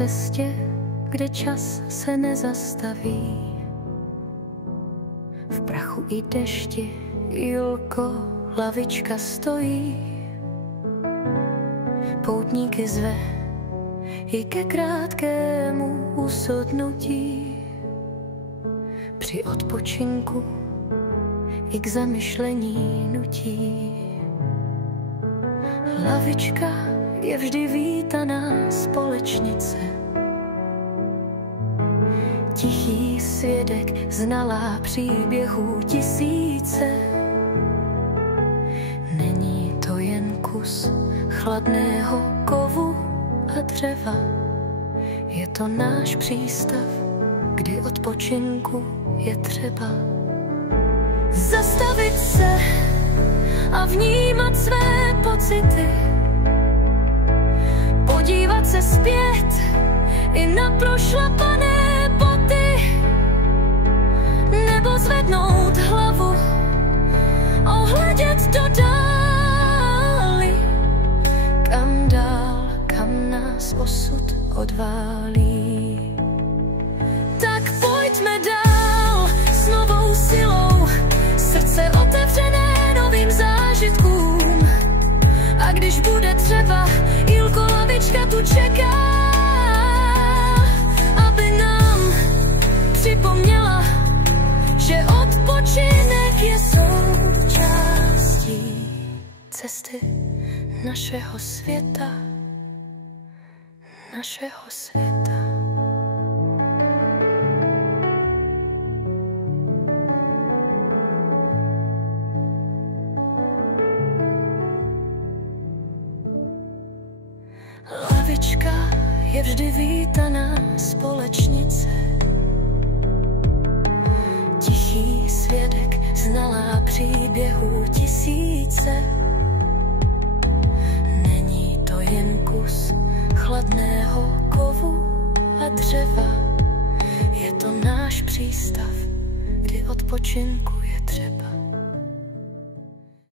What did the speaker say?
cestě, kde čas se nezastaví. V prachu i dešti, Julko, lavička stojí. Poutníky zve i ke krátkému usodnutí. Při odpočinku i k zamyšlení nutí. Lavička je vždy vítaná společnice. Tichý svědek, znalá příběhů tisíce. Není to jen kus chladného kovu a dřeva. Je to náš přístav, kdy odpočinku je třeba. Zastavit se a vnímat své pocity. Podívat se zpět i na prošlapané boty. Nebo zvednout hlavu, ohledět do dály. Kam dál, kam nás osud odválí. Tak pojďme dál s novou silou, srdce otevřené novým zážitkům. A když bude třeba, Julko, lavička tu čeká, aby nám připomněla, že odpočinek je součástí cesty našeho světa, našeho světa. Lavička je vždy vítaná společnice. Tichý svědek, znalá příběhů tisíce. Není to jen kus chladného kovu a dřeva. Je to náš přístav, kdy odpočinku je třeba.